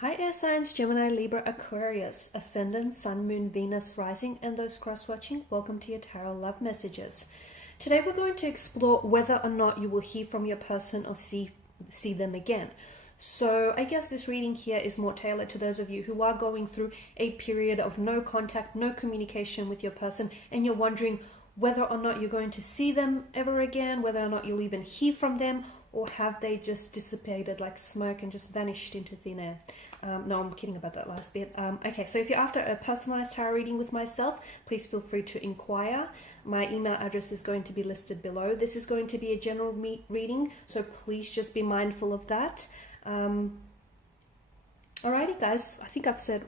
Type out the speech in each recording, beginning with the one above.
Hi air signs, Gemini, Libra, Aquarius, Ascendant, Sun, Moon, Venus, Rising, and those cross-watching, welcome to your Tarot Love Messages. Today we're going to explore whether or not you will hear from your person or see them again. So I guess this reading here is more tailored to those of you who are going through a period of no contact, no communication with your person, and you're wondering whether or not you're going to see them ever again, whether or not you'll even hear from them, or have they just dissipated like smoke and just vanished into thin air. No, I'm kidding about that last bit. Okay, so if you're after a personalized tarot reading with myself, please feel free to inquire. My email address is going to be listed below. This is going to be a general reading, so please just be mindful of that. Alrighty guys, I think I've said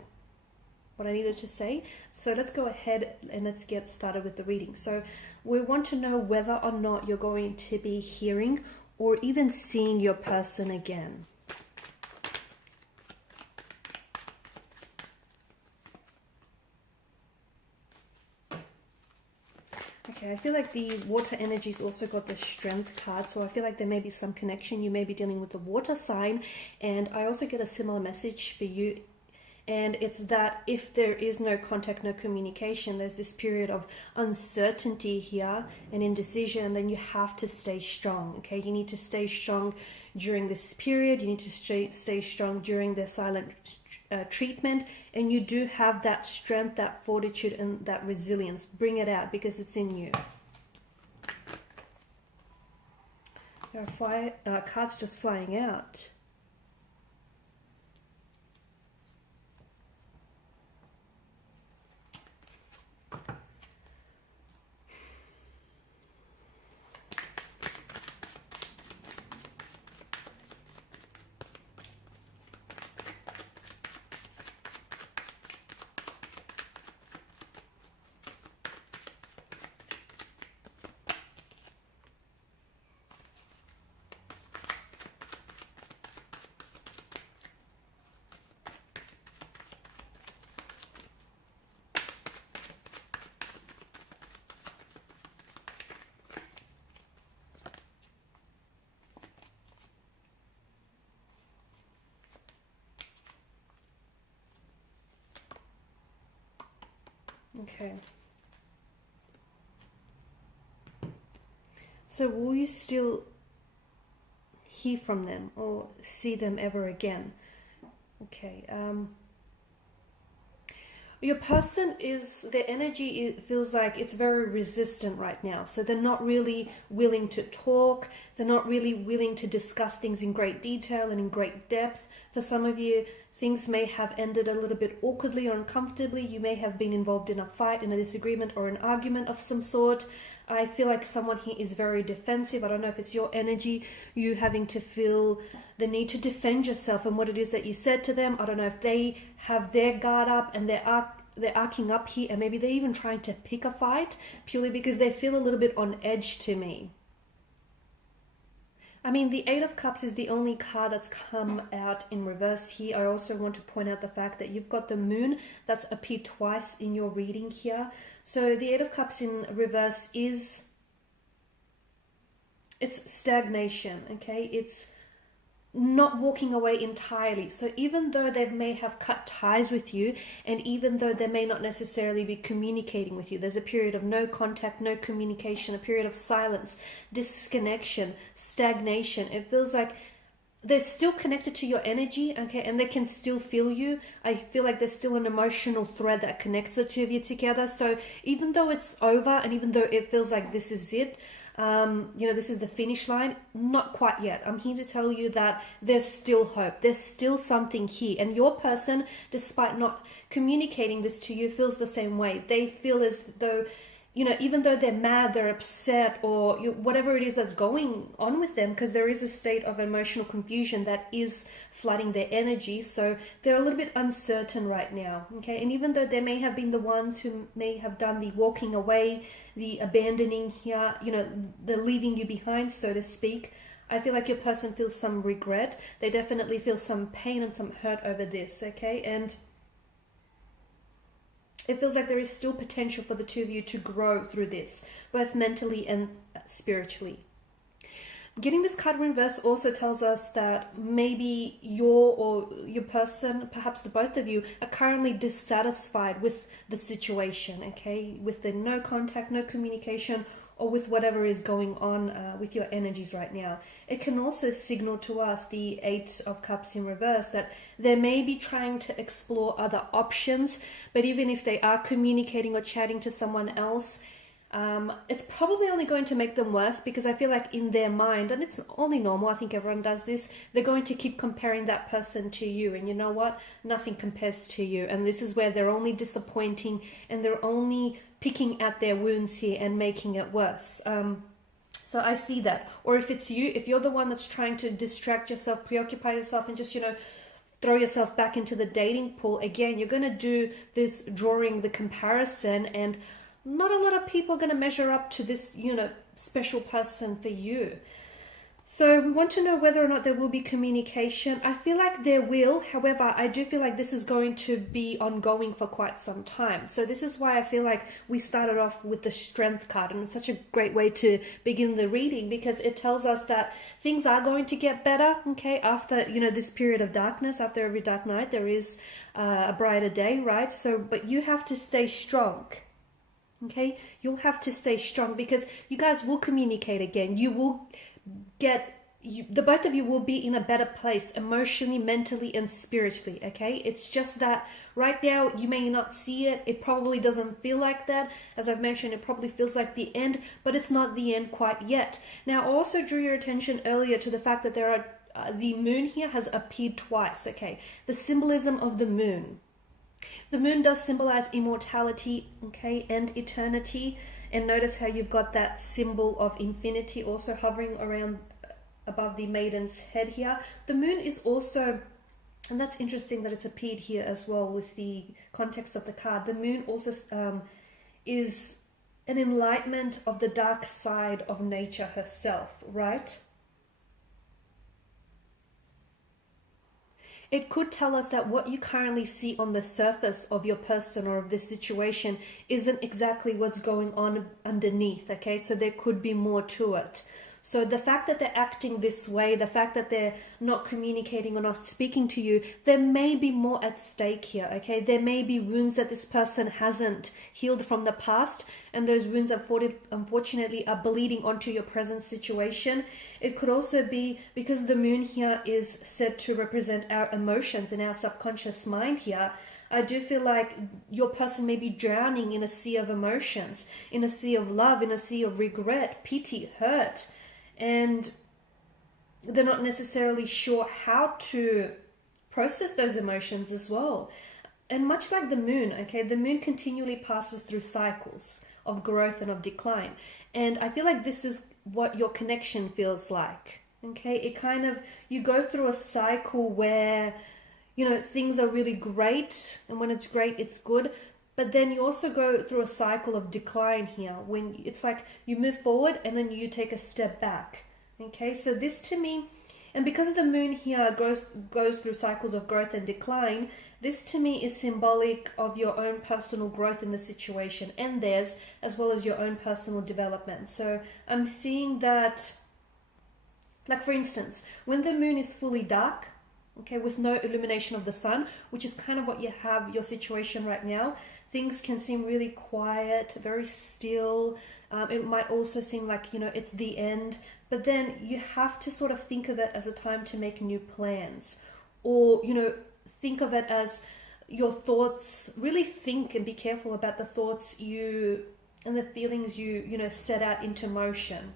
what I needed to say. So let's go ahead and let's get started with the reading. So we want to know whether or not you're going to be hearing or even seeing your person again. Okay, I feel like the water energy's also got the strength card, so I feel like there may be some connection. You may be dealing with the water sign, and I also get a similar message for you, and it's that if there is no contact, no communication, there's this period of uncertainty here and indecision, then you have to stay strong, okay? You need to stay strong during this period. You need to stay strong during the silent treatment, and you do have that strength, that fortitude, and that resilience. Bring it out because it's in you. There are cards just flying out. Okay. So will you still hear from them or see them ever again? Okay. Your person is, their energy, it feels like it's very resistant right now. So they're not really willing to talk. They're not really willing to discuss things in great detail and in great depth. For some of you, things may have ended a little bit awkwardly or uncomfortably. You may have been involved in a fight, in a disagreement, or an argument of some sort. I feel like someone here is very defensive. I don't know if it's your energy, you having to feel the need to defend yourself and what it is that you said to them. I don't know if they have their guard up and they're arcing up here, and maybe they're even trying to pick a fight purely because they feel a little bit on edge to me. I mean, the Eight of Cups is the only card that's come out in reverse here. I also want to point out the fact that you've got the Moon that's appeared twice in your reading here. So the Eight of Cups in reverse it's stagnation, okay? It's not walking away entirely. So even though they may have cut ties with you, and even though they may not necessarily be communicating with you, there's a period of no contact, no communication, a period of silence, disconnection, stagnation. It feels like they're still connected to your energy, okay, and they can still feel you. I feel like there's still an emotional thread that connects the two of you together. So even though it's over, and even though it feels like this is it, this is the finish line, not quite yet. I'm here to tell you that there's still hope. There's still something here. And your person, despite not communicating this to you, feels the same way. They feel as though, even though they're mad, they're upset, or whatever it is that's going on with them, because there is a state of emotional confusion that is flooding their energy. So they're a little bit uncertain right now, okay? And even though they may have been the ones who may have done the walking away, the abandoning here, the leaving you behind, so to speak, I feel like your person feels some regret. They definitely feel some pain and some hurt over this, okay? And it feels like there is still potential for the two of you to grow through this, both mentally and spiritually. Getting this card in reverse also tells us that maybe your person, perhaps the both of you, are currently dissatisfied with the situation, okay? With the no contact, no communication, or with whatever is going on with your energies right now. It can also signal to us, the Eight of Cups in reverse, that they may be trying to explore other options, but even if they are communicating or chatting to someone else, it's probably only going to make them worse, because I feel like in their mind, and it's only normal, I think everyone does this, they're going to keep comparing that person to you, and you know what? Nothing compares to you, and this is where they're only disappointing, and they're only picking at their wounds here and making it worse. So I see that. Or if it's you, if you're the one that's trying to distract yourself, preoccupy yourself, and just, throw yourself back into the dating pool, again, you're going to do this drawing the comparison, and not a lot of people are going to measure up to this, special person for you. So we want to know whether or not there will be communication. I feel like there will. However, I do feel like this is going to be ongoing for quite some time. So this is why I feel like we started off with the Strength card. And it's such a great way to begin the reading, because it tells us that things are going to get better, okay? After, this period of darkness, after every dark night, there is a brighter day, right? So, but you have to stay strong. Okay, you'll have to stay strong, because you guys will communicate again. You will the both of you will be in a better place emotionally, mentally, and spiritually. Okay, it's just that right now you may not see it. It probably doesn't feel like that. As I've mentioned, it probably feels like the end, but it's not the end quite yet. Now, I also drew your attention earlier to the fact that there are the moon here has appeared twice. Okay, the symbolism of the moon. The moon does symbolize immortality, okay, and eternity. And notice how you've got that symbol of infinity also hovering around above the maiden's head here. The moon is also, and that's interesting that it's appeared here as well with the context of the card. The moon also is an enlightenment of the dark side of nature herself, right? It could tell us that what you currently see on the surface of your person or of this situation isn't exactly what's going on underneath, okay? So there could be more to it. So the fact that they're acting this way, the fact that they're not communicating or not speaking to you, there may be more at stake here, okay? There may be wounds that this person hasn't healed from the past, and those wounds unfortunately are bleeding onto your present situation. It could also be because the moon here is said to represent our emotions and our subconscious mind here. I do feel like your person may be drowning in a sea of emotions, in a sea of love, in a sea of regret, pity, hurt, and they're not necessarily sure how to process those emotions as well. And much like the moon, okay, the moon continually passes through cycles of growth and of decline. And I feel like this is what your connection feels like, okay? It kind of, you go through a cycle where, things are really great, and when it's great, it's good. But then you also go through a cycle of decline here, when it's like you move forward and then you take a step back. Okay, so this to me, and because the moon here goes through cycles of growth and decline, this to me is symbolic of your own personal growth in the situation and theirs, as well as your own personal development. So I'm seeing that, like for instance, when the moon is fully dark, okay, with no illumination of the sun, which is kind of what you have your situation right now, things can seem really quiet, very still. It might also seem like, it's the end. But then you have to sort of think of it as a time to make new plans. Or, think of it as your thoughts. Really think and be careful about the thoughts and the feelings you set out into motion.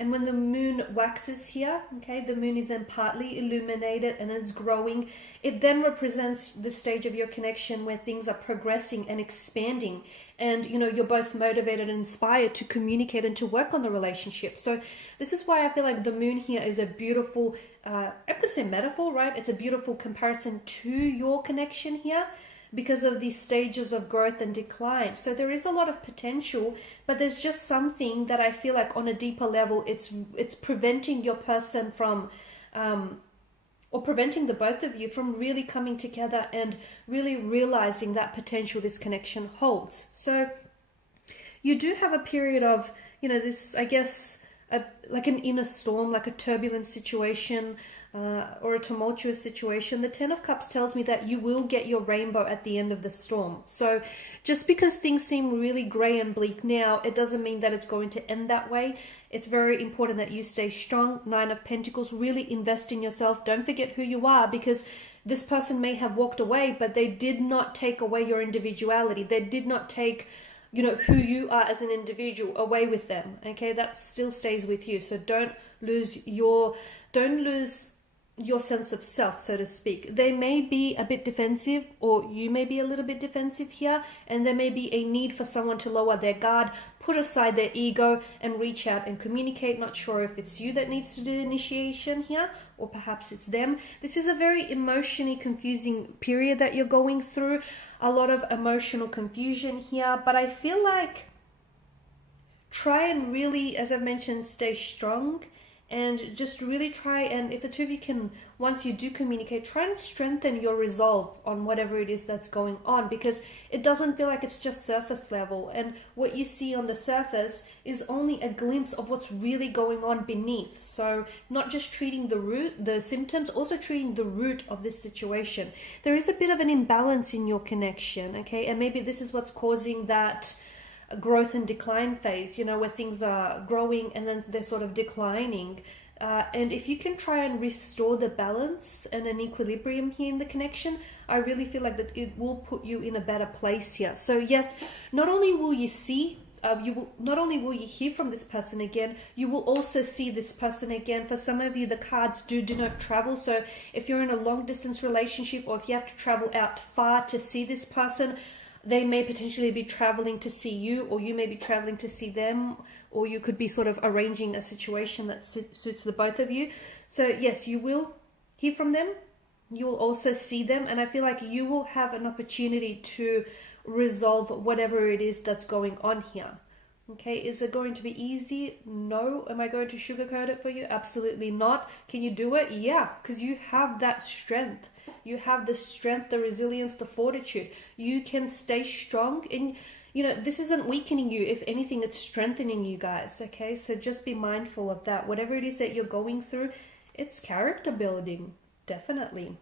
And when the moon waxes here, okay, the moon is then partly illuminated and it's growing. It then represents the stage of your connection where things are progressing and expanding. And, you're both motivated and inspired to communicate and to work on the relationship. So this is why I feel like the moon here is a beautiful, I could say metaphor, right? It's a beautiful comparison to your connection here, because of these stages of growth and decline. So there is a lot of potential, but there's just something that I feel like on a deeper level, it's preventing your person from, or preventing the both of you from really coming together and really realizing that potential this connection holds. So you do have a period of, this, I guess, like an inner storm, like a turbulent situation, or a tumultuous situation. The Ten of Cups tells me that you will get your rainbow at the end of the storm. So just because things seem really grey and bleak now, it doesn't mean that it's going to end that way. It's very important that you stay strong. Nine of Pentacles, really invest in yourself. Don't forget who you are, because this person may have walked away, but they did not take away your individuality. They did not take, you know, who you are as an individual away with them. Okay, that still stays with you. So don't lose your sense of self, so to speak. They may be a bit defensive, or you may be a little bit defensive here, and there may be a need for someone to lower their guard, put aside their ego, and reach out and communicate. Not sure if it's you that needs to do the initiation here, or perhaps it's them. This is a very emotionally confusing period that you're going through. A lot of emotional confusion here, but I feel like try and really, as I've mentioned, stay strong. And just really try, and if the two of you can, once you do communicate, try and strengthen your resolve on whatever it is that's going on, because it doesn't feel like it's just surface level. And what you see on the surface is only a glimpse of what's really going on beneath. So not just treating the symptoms, also treating the root of this situation. There is a bit of an imbalance in your connection, okay? And maybe this is what's causing that growth and decline phase, you know, where things are growing and then they're sort of declining. And if you can try and restore the balance and an equilibrium here in the connection, I really feel like that it will put you in a better place here. So yes, not only will you see, not only will you hear from this person again, you will also see this person again. For some of you, the cards do denote travel. So if you're in a long distance relationship, or if you have to travel out far to see this person, they may potentially be traveling to see you, or you may be traveling to see them, or you could be sort of arranging a situation that suits the both of you. So yes, you will hear from them. You'll also see them, and I feel like you will have an opportunity to resolve whatever it is that's going on here. Okay, is it going to be easy? No. Am I going to sugarcoat it for you? Absolutely not. Can you do it? Yeah, because you have that strength. You have the strength, the resilience, the fortitude. You can stay strong, and you know, this isn't weakening you. If anything, it's strengthening you guys. Okay, so just be mindful of that. Whatever it is that you're going through, it's character building, definitely.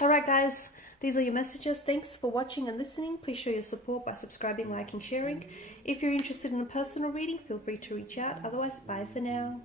All right, guys, these are your messages. Thanks for watching and listening. Please show your support by subscribing, liking, sharing. If you're interested in a personal reading, feel free to reach out. Otherwise, bye for now.